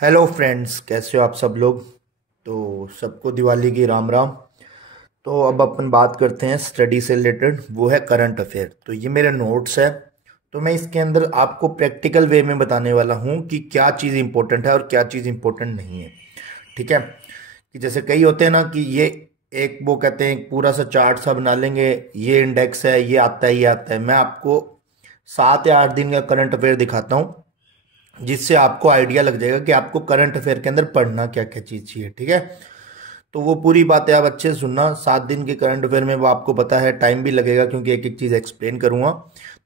Hello friends, कैसे हो आप सब लोग। तो सबको दिवाली की राम राम। तो अब अपन बात करते हैं स्टडी से रिलेटेड, वो है करंट अफेयर। तो ये मेरे नोट्स है। तो मैं इसके अंदर आपको प्रैक्टिकल वे में बताने वाला हूँ कि क्या चीज़ इंपॉर्टेंट है और क्या चीज़ इंपॉर्टेंट नहीं है। ठीक है। कि जैसे कई होते हैं ना कि ये एक वो कहते हैं एक पूरा सा चार्ट सा बना लेंगे, ये इंडेक्स है, ये आता है, ये आता है। मैं आपको 7 या 8 दिन का करंट अफेयर दिखाता हूँ, जिससे आपको आइडिया लग जाएगा कि आपको करंट अफेयर के अंदर पढ़ना क्या क्या चीज़ चाहिए। ठीक है। तो वो पूरी बातें आप अच्छे से सुनना। 7 दिन के करंट अफेयर में वो आपको पता है टाइम भी लगेगा, क्योंकि एक एक चीज़ एक्सप्लेन करूंगा।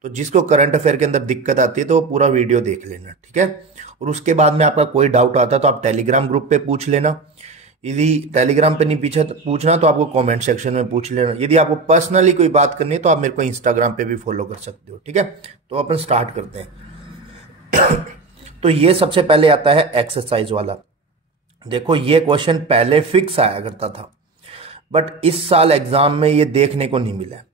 तो जिसको करंट अफेयर के अंदर दिक्कत आती है तो वो पूरा वीडियो देख लेना। ठीक है। और उसके बाद में आपका कोई डाउट आता है तो आप टेलीग्राम ग्रुप पे पूछ लेना। यदि टेलीग्राम पे नहीं पूछा पूछना तो आपको कमेंट सेक्शन में पूछ लेना। यदि आपको पर्सनली कोई बात करनी है तो आप मेरे को इंस्टाग्राम पे भी फॉलो कर सकते हो। ठीक है। तो अपन स्टार्ट करते हैं। तो ये सबसे पहले आता है एक्सरसाइज वाला। देखो, ये क्वेश्चन पहले फिक्स आया करता था, बट इस साल एग्जाम में ये देखने को नहीं मिला है।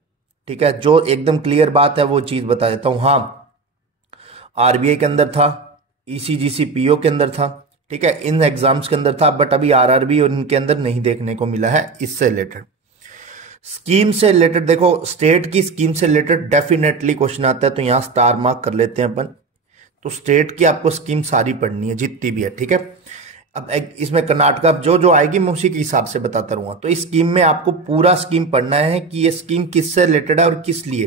ठीक है। जो एकदम क्लियर बात है वो चीज बता देता हूं। हाँ, आरबीआई के अंदर था, ईसीजीसी पीओ के अंदर था। ठीक है, इन एग्जाम्स के अंदर था, बट अभी आरआरबी और इनके अंदर नहीं देखने को मिला है। इससे रिलेटेड, स्कीम से रिलेटेड, देखो स्टेट की स्कीम से रिलेटेड डेफिनेटली क्वेश्चन आता है, तो यहां स्टार मार्क कर लेते हैं अपन। तो स्टेट की आपको स्कीम सारी पढ़नी है, जितनी भी है। ठीक है। अब इसमें कर्नाटका जो जो आएगी मैं उसी के हिसाब से बताता रहूंगा। तो इस स्कीम में आपको पूरा स्कीम पढ़ना है कि ये स्कीम किससे रिलेटेड है और किस लिए।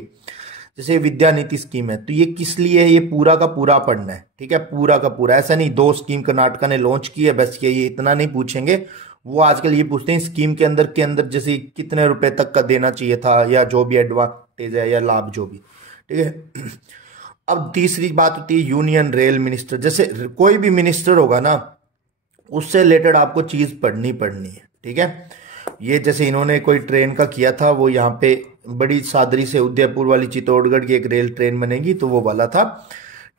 जैसे विद्या नीति स्कीम है तो ये किस लिए है, ये पूरा का पूरा पढ़ना है। ठीक है, पूरा का पूरा। ऐसा नहीं 2 स्कीम कर्नाटका ने लॉन्च की है बस ये इतना नहीं पूछेंगे। वो आजकल ये पूछते हैं स्कीम के अंदर जैसे कितने रुपए तक का देना चाहिए था, या जो भी एडवांटेज है या लाभ जो भी। ठीक है। अब तीसरी बात होती है यूनियन रेल मिनिस्टर। जैसे कोई भी मिनिस्टर होगा ना, उससे रिलेटेड आपको चीज पढ़नी पढ़नी है। ठीक है। ये जैसे इन्होंने कोई ट्रेन का किया था, वो यहाँ पे बड़ी सादरी से उदयपुर वाली चित्तौड़गढ़ की एक रेल ट्रेन बनेगी, तो वो वाला था।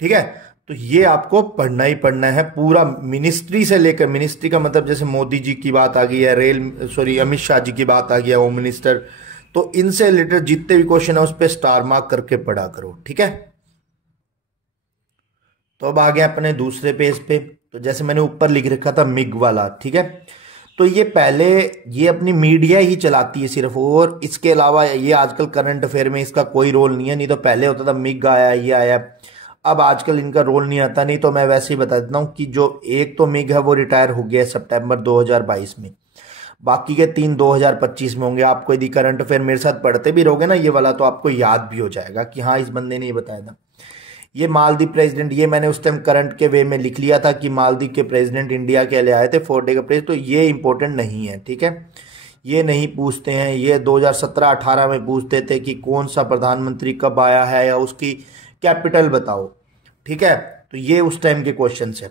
ठीक है। तो ये आपको पढ़ना ही पढ़ना है पूरा, मिनिस्ट्री से लेकर, मिनिस्ट्री का मतलब जैसे मोदी जी की बात आ गई है, अमित शाह जी की बात आ गई है, होम मिनिस्टर। तो इनसे रिलेटेड जितने भी क्वेश्चन है उस पर स्टार मार्क करके पढ़ा करो। ठीक है। तो अब आ गया अपने दूसरे पेज पे। तो जैसे मैंने ऊपर लिख रखा था मिग वाला। ठीक है। तो ये पहले ये अपनी मीडिया ही चलाती है सिर्फ, और इसके अलावा ये आजकल करंट अफेयर में इसका कोई रोल नहीं है। नहीं तो पहले होता था मिग आया, ये आया। अब आजकल इनका रोल नहीं आता। नहीं तो मैं वैसे ही बता देता हूँ कि जो एक तो मिग है वो रिटायर हो गया सितंबर 2022 में। बाकी के 3 2025 में होंगे। आपको यदि करंट अफेयर मेरे साथ पढ़ते भी रहोगे ना ये वाला, तो आपको याद भी हो जाएगा कि हाँ इस बंदे ने ये बताया था। ये मालदीव प्रेसिडेंट, ये मैंने उस टाइम करंट के वे में लिख लिया था कि मालदीव के प्रेसिडेंट इंडिया के लिए आए थे 4 डे का प्रेस। तो ये इंपॉर्टेंट नहीं है। ठीक है। ये नहीं पूछते हैं। ये 2017-18 में पूछते थे कि कौन सा प्रधानमंत्री कब आया है या उसकी कैपिटल बताओ। ठीक है। तो ये उस टाइम के क्वेश्चन है।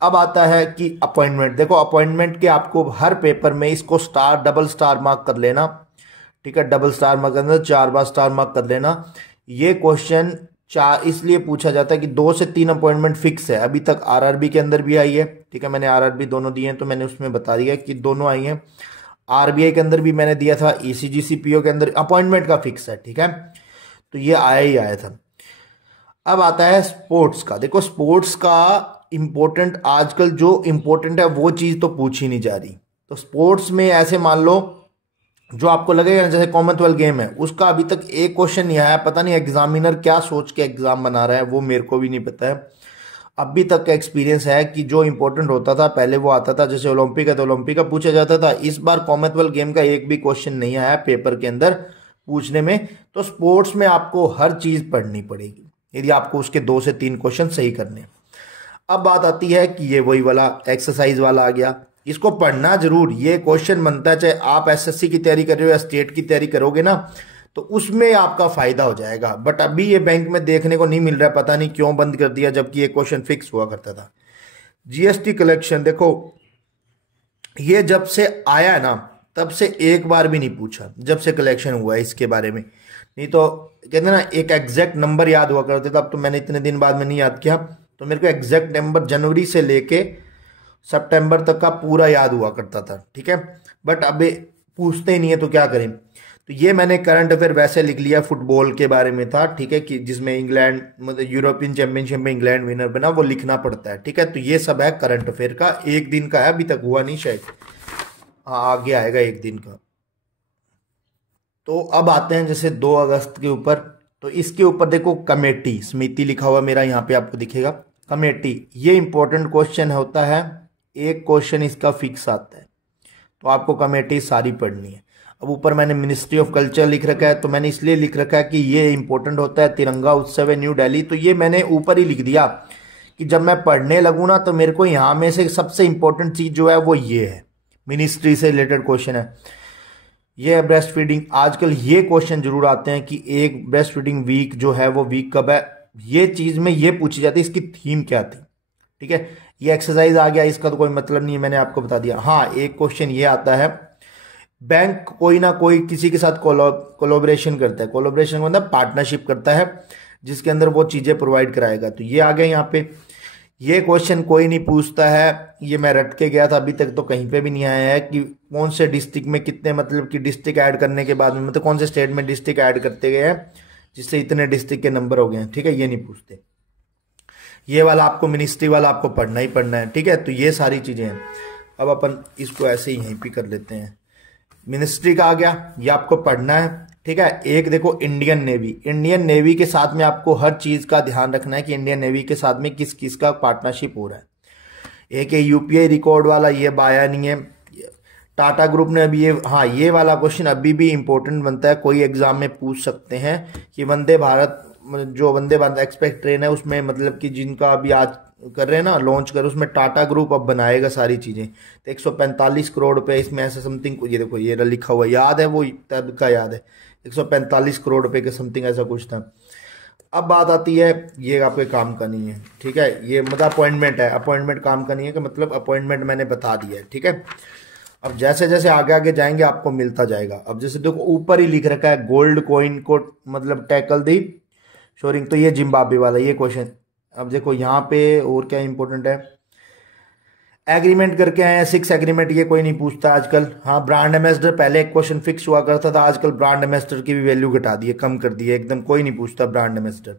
अब आता है कि अपॉइंटमेंट। देखो अपॉइंटमेंट के आपको हर पेपर में इसको स्टार डबल स्टार मार्क कर लेना। ठीक है, डबल स्टार मार्क करना, 4 बार स्टार मार्क कर लेना। ये क्वेश्चन चार इसलिए पूछा जाता है कि 2 से 3 अपॉइंटमेंट फिक्स है। अभी तक आरआरबी के अंदर भी आई है। ठीक है, मैंने आरआरबी दोनों दिए हैं तो मैंने उसमें बता दिया कि दोनों आई हैं। आरबीआई के अंदर भी मैंने दिया था, ईसीजीसी पीओ के अंदर अपॉइंटमेंट का फिक्स है। ठीक है। तो ये आया ही आया था। अब आता है स्पोर्ट्स का। देखो स्पोर्ट्स का इंपॉर्टेंट, आजकल जो इंपॉर्टेंट है वो चीज तो पूछी नहीं जा रही। तो स्पोर्ट्स में ऐसे मान लो जो आपको लगेगा ना, जैसे कॉमनवेल्थ गेम है उसका अभी तक एक क्वेश्चन नहीं आया। पता नहीं एग्जामिनर क्या सोच के एग्जाम बना रहा है, वो मेरे को भी नहीं पता है। अभी तक का एक्सपीरियंस है कि जो इंपॉर्टेंट होता था पहले वो आता था। जैसे ओलंपिक है तो ओलंपिक का पूछा जाता था। इस बार कॉमनवेल्थ गेम का एक भी क्वेश्चन नहीं आया पेपर के अंदर पूछने में। तो स्पोर्ट्स में आपको हर चीज पढ़नी पड़ेगी यदि आपको उसके 2 से 3 क्वेश्चन सही करने हैं। अब बात आती है कि ये वही वाला एक्सरसाइज वाला आ गया। इसको पढ़ना जरूर, ये क्वेश्चन बनता है चाहे आप एसएससी की तैयारी कर रहे हो या स्टेट की तैयारी करोगे ना, तो उसमें आपका फायदा हो जाएगा। बट अभी ये बैंक में देखने को नहीं मिल रहा है, पता नहीं क्यों बंद कर दिया, जबकि ये क्वेश्चन फिक्स हुआ करता था। जीएसटी कलेक्शन, देखो ये जब से आया है ना तब से एक बार भी नहीं पूछा, जब से कलेक्शन हुआ है इसके बारे में। नहीं तो कहते हैं ना एक एग्जैक्ट नंबर याद हुआ करते थे। अब तो मैंने इतने दिन बाद में नहीं याद किया, तो मेरे को एग्जैक्ट नंबर जनवरी से लेके सितंबर तक का पूरा याद हुआ करता था। ठीक है। बट अब पूछते ही नहीं है तो क्या करें। तो ये मैंने करंट अफेयर वैसे लिख लिया, फुटबॉल के बारे में था, ठीक है, कि जिसमें इंग्लैंड मतलब यूरोपियन चैंपियनशिप में इंग्लैंड विनर बना, वो लिखना पड़ता है, ठीक है। तो ये सब है करंट अफेयर का, एक दिन का है, अभी तक हुआ नहीं शायद, हाँ आगे आएगा एक दिन का। तो अब आते हैं जैसे 2 अगस्त के ऊपर, तो इसके ऊपर देखो कमेटी समिति लिखा हुआ मेरा यहाँ पे आपको दिखेगा, कमेटी, ये इंपॉर्टेंट क्वेश्चन होता है, एक क्वेश्चन इसका फिक्स आता है, तो आपको कमेटी सारी पढ़नी है। अब ऊपर मैंने मिनिस्ट्री ऑफ कल्चर लिख रखा है, तो मैंने इसलिए लिख रखा है कि ये इंपॉर्टेंट होता है, तिरंगा उत्सव है न्यू दिल्ली, तो ये मैंने ऊपर ही लिख दिया कि जब मैं पढ़ने लगूँ ना तो मेरे को यहाँ में से सबसे इंपॉर्टेंट चीज़ जो है वो ये है, मिनिस्ट्री से रिलेटेड क्वेश्चन है। ये है ब्रेस्ट फीडिंग, आजकल ये क्वेश्चन जरूर आते हैं कि एक ब्रेस्ट फीडिंग वीक जो है वो वीक कब है, ये चीज़ में ये पूछी जाती है, इसकी थीम क्या थी, ठीक है। ये एक्सरसाइज आ गया, इसका तो कोई मतलब नहीं है, मैंने आपको बता दिया। हाँ एक क्वेश्चन ये आता है, बैंक कोई ना कोई किसी के साथ कोलोबरेशन करता है, कोलोबरेशन मतलब पार्टनरशिप करता है, जिसके अंदर वो चीज़ें प्रोवाइड कराएगा, तो ये आ गया यहाँ पे। ये क्वेश्चन कोई नहीं पूछता है, ये मैं रट के गया था, अभी तक तो कहीं पे भी नहीं आया है कि कौन से डिस्ट्रिक्ट में कितने, मतलब कि डिस्ट्रिक्ट ऐड करने के बाद में मतलब कौन से स्टेट में डिस्ट्रिक्ट ऐड करते गए हैं जिससे इतने डिस्ट्रिक्ट के नंबर हो गए हैं, ठीक है, ये नहीं पूछते। ये वाला आपको मिनिस्ट्री वाला आपको पढ़ना ही पढ़ना है, ठीक है, तो ये सारी चीज़ें हैं। अब अपन इसको ऐसे ही यहीं पे कर लेते हैं, मिनिस्ट्री का आ गया, ये आपको पढ़ना है, ठीक है। एक देखो इंडियन नेवी, इंडियन नेवी के साथ में आपको हर चीज़ का ध्यान रखना है कि इंडियन नेवी के साथ में किस किस का पार्टनरशिप हो रहा है। एक है यूपीआई रिकॉर्ड वाला, ये बाया नहीं है, टाटा ग्रुप ने अभी ये, हाँ ये वाला क्वेश्चन अभी भी इंपॉर्टेंट बनता है, कोई एग्जाम में पूछ सकते हैं कि वंदे भारत, जो वंदे भारत एक्सप्रेस ट्रेन है उसमें मतलब कि जिनका अभी आज कर रहे हैं ना लॉन्च कर, उसमें टाटा ग्रुप अब बनाएगा सारी चीज़ें, तो 145 करोड़ रुपए इसमें ऐसा समथिंग, ये देखो ये लिखा हुआ याद है, वो तब का याद है, 145 करोड़ रुपए के समथिंग ऐसा कुछ था। अब बात आती है, ये आपके काम का नहीं है, ठीक है, ये मतलब अपॉइंटमेंट है, अपॉइंटमेंट काम का नहीं है, कि मतलब अपॉइंटमेंट मैंने बता दिया है, ठीक है। अब जैसे जैसे आगे आगे जाएंगे आपको मिलता जाएगा। अब जैसे देखो ऊपर ही लिख रखा है गोल्ड कॉइन को मतलब टैकल दी शोरिंग, तो ये जिम्बाब्वे वाला ये क्वेश्चन। अब देखो यहाँ पे और क्या इंपॉर्टेंट है, एग्रीमेंट करके आए हैं, 6 एग्रीमेंट, ये कोई नहीं पूछता आजकल। हाँ ब्रांड एम्बेसडर, पहले एक क्वेश्चन फिक्स हुआ करता था, आजकल ब्रांड एम्बेसडर की भी वैल्यू घटा दी है, कम कर दी है एकदम, कोई नहीं पूछता ब्रांड एम्बेसडर,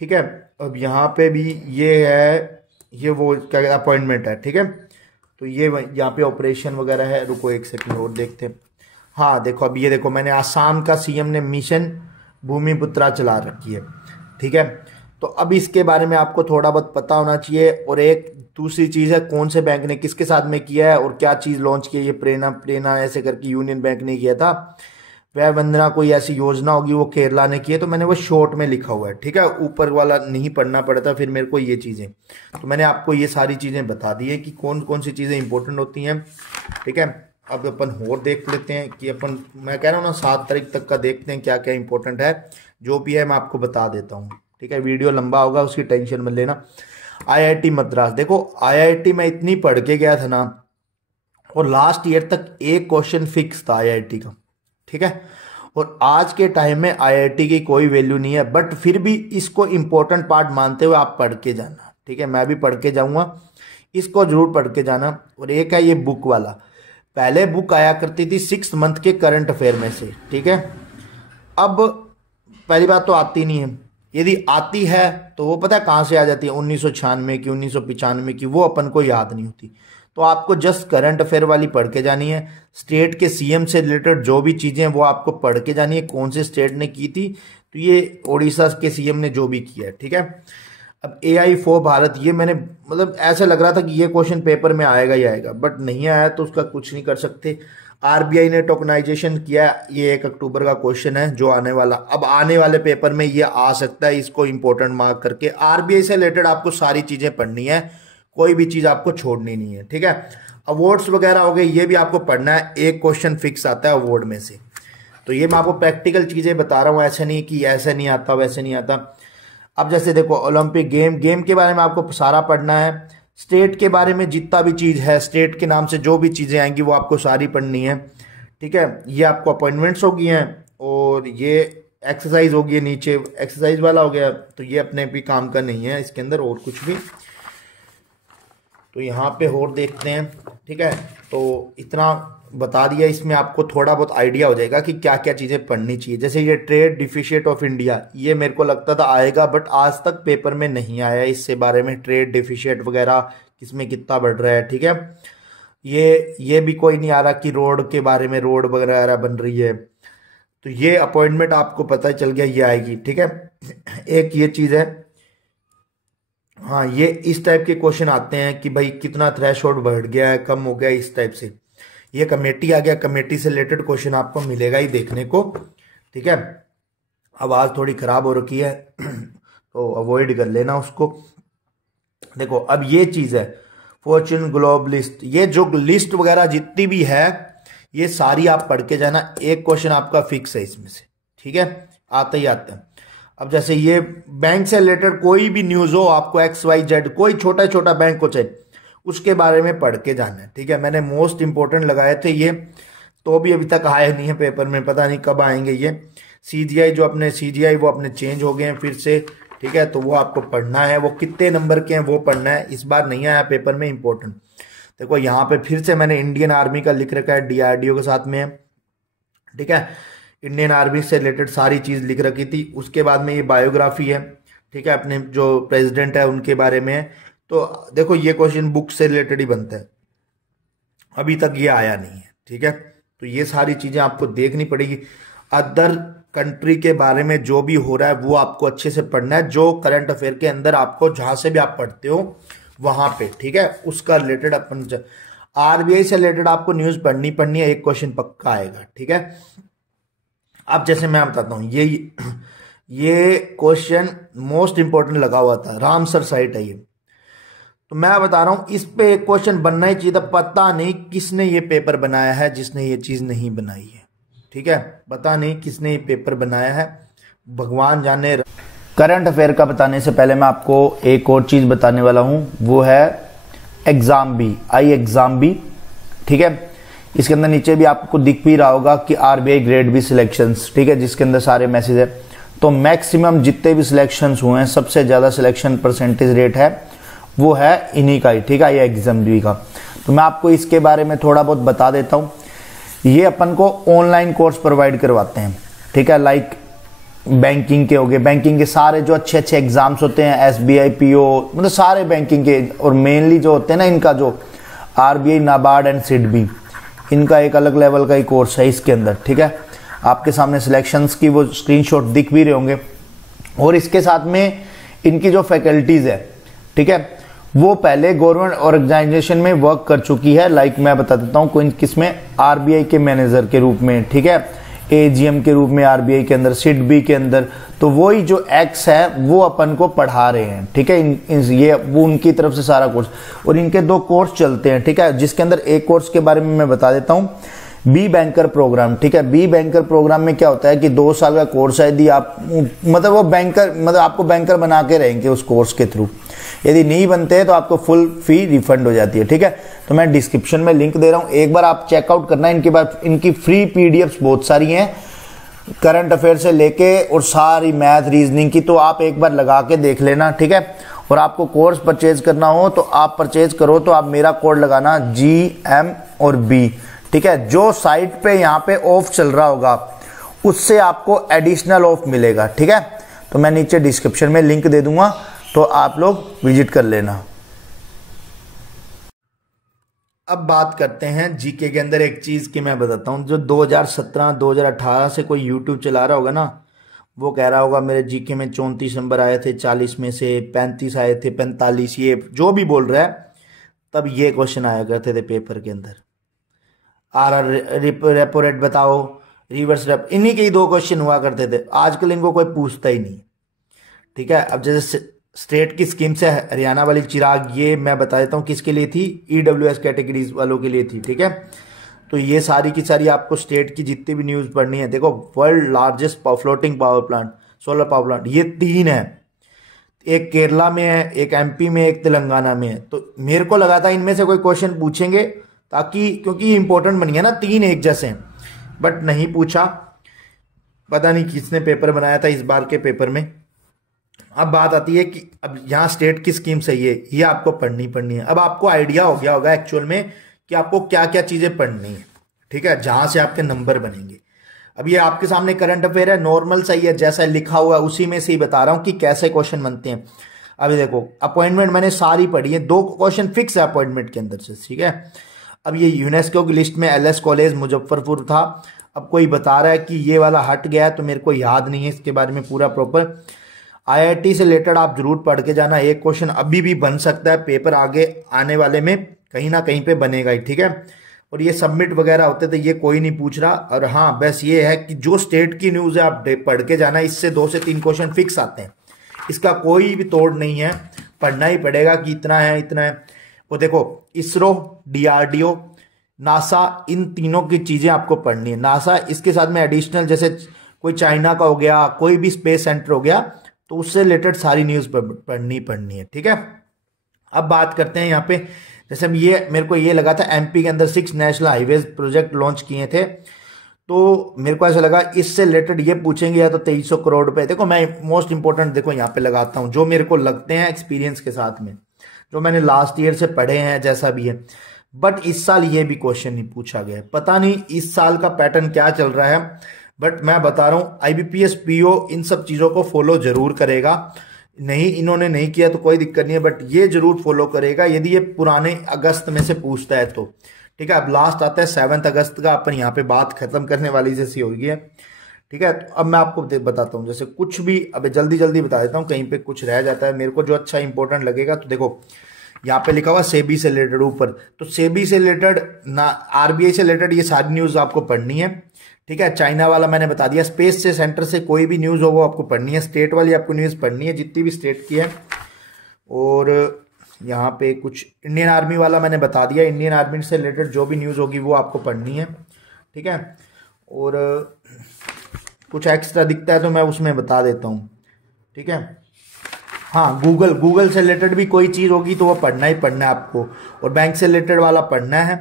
ठीक है। अब यहाँ पे भी ये है, ये वो क्या अपॉइंटमेंट है, ठीक है, तो ये यहाँ पे ऑपरेशन वगैरह है। रुको एक सेकंड और देखते हैं। हाँ देखो अब ये देखो, मैंने आसाम का सीएम ने मिशन भूमिपुत्रा चला रखी है, ठीक है, तो अब इसके बारे में आपको थोड़ा बहुत पता होना चाहिए। और एक दूसरी चीज़ है, कौन से बैंक ने किसके साथ में किया है और क्या चीज़ लॉन्च की है, ये प्रेरणा ऐसे करके यूनियन बैंक ने किया था, वह वंदना कोई ऐसी योजना होगी वो केरला ने की है, तो मैंने वो शॉर्ट में लिखा हुआ है, ठीक है, ऊपर वाला नहीं पढ़ना पड़ता फिर मेरे को ये चीज़ें, तो मैंने आपको ये सारी चीज़ें बता दी है कि कौन कौन सी चीज़ें इंपॉर्टेंट होती हैं, ठीक है। अब अपन और देख लेते हैं कि अपन, मैं कह रहा हूँ ना 7 तारीख तक का देखते हैं क्या क्या इंपॉर्टेंट है, जो भी है मैं आपको बता देता हूँ, ठीक है। वीडियो लंबा होगा उसकी टेंशन मत लेना। आईआईटी मद्रास, देखो आईआईटी में इतनी पढ़ के गया था ना, और लास्ट ईयर तक एक क्वेश्चन फिक्स था आईआईटी का, ठीक है, और आज के टाइम में आईआईटी की कोई वैल्यू नहीं है, बट फिर भी इसको इंपॉर्टेंट पार्ट मानते हुए आप पढ़ के जाना, ठीक है, मैं भी पढ़ के जाऊंगा, इसको जरूर पढ़ के जाना। और एक है ये बुक वाला, पहले बुक आया करती थी 6 मंथ के करंट अफेयर में से, ठीक है, अब पहली बात तो आती नहीं है, यदि आती है तो वो पता है कहाँ से आ जाती है, 1996 की, 1995 की, वो अपन को याद नहीं होती, तो आपको जस्ट करंट अफेयर वाली पढ़ के जानी है। स्टेट के सीएम से रिलेटेड जो भी चीज़ें हैं वो आपको पढ़ के जानी है, कौन से स्टेट ने की थी, तो ये ओडिशा के सीएम ने जो भी किया है, ठीक है। अब AI फॉर भारत, ये मैंने मतलब ऐसा लग रहा था कि ये क्वेश्चन पेपर में आएगा ही आएगा, बट नहीं आया तो उसका कुछ नहीं कर सकते। आरबीआई ने टोकनाइजेशन किया, ये 1 अक्टूबर का क्वेश्चन है जो आने वाला, अब आने वाले पेपर में ये आ सकता है, इसको इंपॉर्टेंट मार्क करके। आरबीआई से रिलेटेड आपको सारी चीज़ें पढ़नी है, कोई भी चीज़ आपको छोड़नी नहीं है, ठीक है। अवार्ड्स वगैरह हो गए, ये भी आपको पढ़ना है, एक क्वेश्चन फिक्स आता है अवार्ड में से, तो ये मैं आपको प्रैक्टिकल चीज़ें बता रहा हूँ, ऐसा नहीं कि ऐसे नहीं आता वैसे नहीं आता। अब जैसे देखो ओलंपिक गेम के बारे में आपको सारा पढ़ना है, स्टेट के बारे में जितना भी चीज़ है, स्टेट के नाम से जो भी चीज़ें आएंगी वो आपको सारी पढ़नी है, ठीक है। ये आपको अपॉइंटमेंट्स होगी हैं, और ये एक्सरसाइज होगी है, नीचे एक्सरसाइज वाला हो गया, तो ये अपने भी काम का नहीं है इसके अंदर और कुछ भी। तो यहाँ पे और देखते हैं, ठीक है, तो इतना बता दिया, इसमें आपको थोड़ा बहुत आइडिया हो जाएगा कि क्या क्या चीज़ें पढ़नी चाहिए। जैसे ये ट्रेड डिफिशिएट ऑफ इंडिया, ये मेरे को लगता था आएगा, बट आज तक पेपर में नहीं आया इससे बारे में, ट्रेड डिफिशिएट वगैरह किसमें कितना बढ़ रहा है। ठीक है, ये भी कोई नहीं आ रहा कि रोड के बारे में, रोड वगैरह बन रही है, तो ये अपॉइंटमेंट आपको पता चल गया ये आएगी। ठीक है, एक ये चीज़ है। हाँ, ये इस टाइप के क्वेश्चन आते हैं कि भाई कितना थ्रेशोल्ड बढ़ गया है, कम हो गया, इस टाइप से। ये कमेटी आ गया, कमेटी से रिलेटेड क्वेश्चन आपको मिलेगा ही देखने को। ठीक है, आवाज़ थोड़ी खराब हो रखी है तो अवॉइड कर लेना उसको। देखो अब ये चीज़ है फॉर्च्यून ग्लोब लिस्ट, ये जो लिस्ट वगैरह जितनी भी है ये सारी आप पढ़ के जाना, एक क्वेश्चन आपका फिक्स है इसमें से। ठीक है, आते ही आते हैं। अब जैसे ये बैंक से रिलेटेड कोई भी न्यूज़ हो, आपको XYZ कोई छोटा छोटा बैंक हो चाहे, उसके बारे में पढ़ के जाना है। ठीक है, मैंने मोस्ट इंपॉर्टेंट लगाए थे ये, तो भी अभी तक आए नहीं है पेपर में, पता नहीं कब आएंगे ये। CGI जो अपने CGI वो अपने चेंज हो गए हैं फिर से। ठीक है, तो वो आपको पढ़ना है, वो कितने नंबर के हैं वो पढ़ना है, इस बार नहीं आया पेपर में, इंपॉर्टेंट। देखो यहाँ पे फिर से मैंने इंडियन आर्मी का लिख रखा है, DRDO के साथ में है। ठीक है, इंडियन आर्मी से रिलेटेड सारी चीज़ लिख रखी थी। उसके बाद में ये बायोग्राफी है, ठीक है, अपने जो प्रेसिडेंट है उनके बारे में है। तो देखो ये क्वेश्चन बुक से रिलेटेड ही बनता है, अभी तक ये आया नहीं है। ठीक है, तो ये सारी चीज़ें आपको देखनी पड़ेगी। अदर कंट्री के बारे में जो भी हो रहा है वो आपको अच्छे से पढ़ना है, जो करंट अफेयर के अंदर आपको जहाँ से भी आप पढ़ते हो वहाँ पे। ठीक है, उसका रिलेटेड अपन RBI से रिलेटेड आपको न्यूज़ पढ़नी है, एक क्वेश्चन पक्का आएगा। ठीक है, अब जैसे मैं बताता हूँ, ये क्वेश्चन मोस्ट इंपॉर्टेंट लगा हुआ था, रामसर साइट है ये, तो मैं बता रहा हूँ इस पे एक क्वेश्चन बनना ही चाहिए था। पता नहीं किसने ये पेपर बनाया है, जिसने ये चीज़ नहीं बनाई है। ठीक है, पता नहीं किसने ये पेपर बनाया है, भगवान जाने। करंट अफेयर का बताने से पहले मैं आपको एक और चीज़ बताने वाला हूँ, वो है एग्जाम बी, एग्जाम बी। ठीक है, इसके अंदर नीचे भी आपको दिख भी रहा होगा कि RBI ग्रेड बी सिलेक्शंस, ठीक है, जिसके अंदर सारे मैसेज है। तो मैक्सिमम जितने भी सिलेक्शंस हुए हैं, सबसे ज़्यादा सिलेक्शन परसेंटेज रेट है वो है इन्हीं का ही। ठीक है, ये एग्जाम बी का, तो मैं आपको इसके बारे में थोड़ा बहुत बता देता हूँ। ये अपन को ऑनलाइन कोर्स प्रोवाइड करवाते हैं। ठीक है, लाइक बैंकिंग के हो गए, बैंकिंग के सारे जो अच्छे अच्छे एग्जाम्स होते हैं, SBI PO, मतलब सारे बैंकिंग के, और मेनली जो होते हैं ना इनका, जो RBI नाबार्ड एंड SIDBI, इनका एक अलग लेवल का ही कोर्स है इसके अंदर। ठीक है, आपके सामने सिलेक्शंस की वो स्क्रीनशॉट दिख भी रहे होंगे, और इसके साथ में इनकी जो फैकल्टीज है, ठीक है, वो पहले गवर्नमेंट ऑर्गेनाइजेशन में वर्क कर चुकी है। लाइक मैं बता देता हूँ कोई किसमें, RBI के मैनेजर के रूप में, ठीक है, AGM के रूप में RBI के अंदर, SIDBI के अंदर, तो वही जो एक्स है वो अपन को पढ़ा रहे हैं। ठीक है, ये वो उनकी तरफ से सारा कोर्स, और इनके 2 कोर्स चलते हैं। ठीक है, जिसके अंदर एक कोर्स के बारे में मैं बता देता हूँ, बी बैंकर प्रोग्राम। ठीक है, बी बैंकर प्रोग्राम में क्या होता है कि 2 साल का कोर्स है। यदि आप मतलब वो बैंकर, मतलब आपको बैंकर बना के रहेंगे उस कोर्स के थ्रू, यदि नहीं बनते हैं तो आपको फुल फी रिफंड हो जाती है। ठीक है, तो मैं डिस्क्रिप्शन में लिंक दे रहा हूं, एक बार आप चेकआउट करना। इनके बाद इनकी फ्री PDFs बहुत सारी हैं, करंट अफेयर से लेके और सारी मैथ रीजनिंग की, तो आप एक बार लगा के देख लेना। ठीक है, और आपको कोर्स परचेज करना हो तो आप परचेज करो, तो आप मेरा कोड लगाना GM और B। ठीक है, जो साइट पे यहाँ पे ऑफ चल रहा होगा उससे आपको एडिशनल ऑफ मिलेगा। ठीक है, तो मैं नीचे डिस्क्रिप्शन में लिंक दे दूंगा, तो आप लोग विजिट कर लेना। अब बात करते हैं जीके के अंदर एक चीज की मैं बताता हूं, जो 2017-2018 से कोई यूट्यूब चला रहा होगा ना, वो कह रहा होगा मेरे जीके में 34 नंबर आए थे, 40 में से 35 आए थे, 45, ये जो भी बोल रहा है, तब ये क्वेश्चन आया करते थे पेपर के अंदर। रेपो रेट बताओ, रिवर्स रेप, इन्हीं के ही 2 क्वेश्चन हुआ करते थे। आजकल इनको कोई पूछता ही नहीं। ठीक है, अब जैसे स्टेट की स्कीम से हरियाणा वाली चिराग, ये मैं बता देता हूँ किसके लिए थी, EWS कैटेगरीज वालों के लिए थी। ठीक है, तो ये सारी की सारी आपको स्टेट की जितनी भी न्यूज़ पढ़नी है। देखो, world largest floating power plant, solar power plant, ये 3 है, एक केरला में है, एक MP में, एक तेलंगाना में है। तो मेरे को लगा था इनमें से कोई क्वेश्चन पूछेंगे, ताकि क्योंकि इंपॉर्टेंट बन गया ना, 3 एक जैसे हैं, बट नहीं पूछा। पता नहीं किसने पेपर बनाया था इस बार के पेपर में। अब बात आती है कि अब यहाँ स्टेट की स्कीम सही है, ये आपको पढ़नी है। अब आपको आइडिया हो गया होगा एक्चुअल में कि आपको क्या क्या चीजें पढ़नी है, ठीक है, जहां से आपके नंबर बनेंगे। अब ये आपके सामने करंट अफेयर है, नॉर्मल सही है, जैसा लिखा हुआ है उसी में से ही बता रहा हूं कि कैसे क्वेश्चन बनते हैं। अभी देखो अपॉइंटमेंट मैंने सारी पढ़ी है, 2 क्वेश्चन फिक्स है अपॉइंटमेंट के अंदर से, ठीक है। अब ये यूनेस्को की लिस्ट में एलएस कॉलेज मुजफ्फरपुर था, अब कोई बता रहा है कि ये वाला हट गया है, तो मेरे को याद नहीं है इसके बारे में पूरा प्रॉपर। आईआईटी से रिलेटेड आप जरूर पढ़ के जाना, एक क्वेश्चन अभी भी बन सकता है, पेपर आगे आने वाले में कहीं ना कहीं पे बनेगा ही, ठीक है। और ये सबमिट वगैरह होते थे, ये कोई नहीं पूछ रहा। और हाँ बस ये है कि जो स्टेट की न्यूज़ है आप पढ़ के जाना, इससे 2 से 3 क्वेश्चन फिक्स आते हैं, इसका कोई भी तोड़ नहीं है, पढ़ना ही पड़ेगा कि इतना है इतना है। वो देखो इसरो, डीआरडीओ, नासा, इन तीनों की चीजें आपको पढ़नी है। नासा इसके साथ में एडिशनल, जैसे कोई चाइना का हो गया, कोई भी स्पेस सेंटर हो गया, तो उससे रिलेटेड सारी न्यूज पढ़नी है, ठीक है। अब बात करते हैं यहाँ पे, जैसे ये मेरे को ये लगा था एमपी के अंदर 6 नेशनल हाईवेज प्रोजेक्ट लॉन्च किए थे, तो मेरे को ऐसा लगा इससे रिलेटेड ये पूछेंगे या तो 2300 करोड़ रुपए। देखो मैं मोस्ट इंपोर्टेंट देखो यहाँ पे लगाता हूँ, जो मेरे को लगते हैं एक्सपीरियंस के साथ में, जो मैंने लास्ट ईयर से पढ़े हैं, जैसा भी है। बट इस साल ये भी क्वेश्चन नहीं पूछा गया, पता नहीं इस साल का पैटर्न क्या चल रहा है। बट मैं बता रहा हूँ आईबीपीएस पीओ इन सब चीज़ों को फॉलो जरूर करेगा, नहीं इन्होंने नहीं किया तो कोई दिक्कत नहीं है, बट ये जरूर फॉलो करेगा यदि ये पुराने अगस्त में से पूछता है तो, ठीक है। अब लास्ट आता है 7 अगस्त का, अपन यहाँ पे बात खत्म करने वाली जैसी होगी है, ठीक है। तो अब मैं आपको बताता हूँ, जैसे कुछ भी अब जल्दी जल्दी बता देता हूँ, कहीं पे कुछ रह जाता है मेरे को जो अच्छा इंपॉर्टेंट लगेगा। तो देखो यहाँ पे लिखा हुआ सेबी से रिलेटेड ऊपर, तो सेबी से रिलेटेड ना, आरबीआई से रिलेटेड ये सारी न्यूज आपको पढ़नी है, ठीक है। चाइना वाला मैंने बता दिया, स्पेस से सेंटर से कोई भी न्यूज हो वो आपको पढ़नी है, स्टेट वाली आपको न्यूज पढ़नी है जितनी भी स्टेट की है। और यहाँ पे कुछ इंडियन आर्मी वाला मैंने बता दिया, इंडियन आर्मी से रिलेटेड जो भी न्यूज होगी वो आपको पढ़नी है, ठीक है। और कुछ एक्स्ट्रा दिखता है तो मैं उसमें बता देता हूँ, ठीक है। हाँ गूगल से रिलेटेड भी कोई चीज़ होगी तो वो पढ़ना ही पढ़ना है आपको, और बैंक से रिलेटेड वाला पढ़ना है।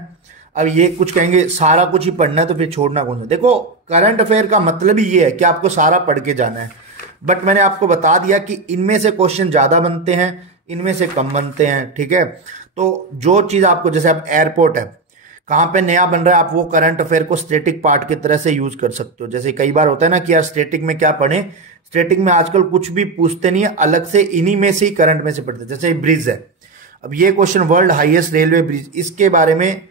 अब ये कुछ कहेंगे सारा कुछ ही पढ़ना है तो फिर छोड़ना कौन सा। देखो करंट अफेयर का मतलब ही ये है कि आपको सारा पढ़ के जाना है, बट मैंने आपको बता दिया कि इनमें से क्वेश्चन ज़्यादा बनते हैं, इनमें से कम बनते हैं, ठीक है। तो जो चीज़ आपको, जैसे अब एयरपोर्ट है कहाँ पे नया बन रहा है, आप वो करंट अफेयर को स्टैटिक पार्ट की तरह से यूज कर सकते हो। जैसे कई बार होता है ना कि यार स्टैटिक में क्या पढ़ें, स्टैटिक में आजकल कुछ भी पूछते नहीं है, अलग से इन्हीं में से ही करंट में से पढ़ते हैं। जैसे ब्रिज है, अब ये question world highest railway bridge, इसके बारे में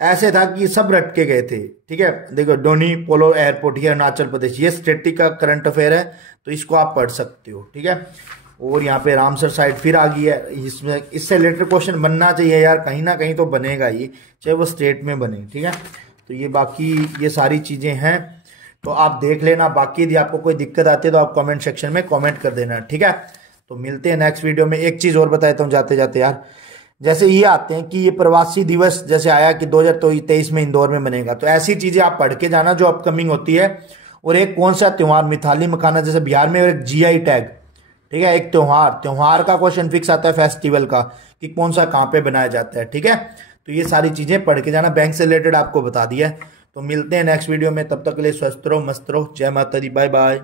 ऐसे था कि सब रट के गए थे, ठीक है। देखो डोनी पोलो एयरपोर्ट ही अरुणाचल प्रदेश, ये स्टैटिक का करंट अफेयर है, तो इसको आप पढ़ सकते हो, ठीक है। और यहाँ पे रामसर साइड फिर आ गई है, इसमें इससे रिलेटेड क्वेश्चन बनना चाहिए यार, कहीं ना कहीं तो बनेगा ही, चाहे वो स्टेट में बने, ठीक है। तो ये बाकी ये सारी चीजें हैं, तो आप देख लेना। बाकी यदि आपको कोई दिक्कत आती है तो आप कमेंट सेक्शन में कमेंट कर देना, ठीक है। तो मिलते हैं नेक्स्ट वीडियो में। एक चीज और बता देता हूँ जाते जाते यार, जैसे ये आते हैं कि ये प्रवासी दिवस जैसे आया कि 2023 में इंदौर में बनेगा, तो ऐसी चीजें आप पढ़ के जाना जो अपकमिंग होती है। और एक कौन सा त्योहार, मिथाली मखाना जैसे बिहार में, और एक जीआई टैग, ठीक है। एक त्योहार का क्वेश्चन फिक्स आता है, फेस्टिवल का, कि कौन सा कहाँ पे बनाया जाता है, ठीक है। तो ये सारी चीजें पढ़ के जाना, बैंक से रिलेटेड आपको बता दिया है। तो मिलते हैं नेक्स्ट वीडियो में, तब तक के लिए स्वस्थ रहो, मस्त रहो, जय माता दी, बाय बाय।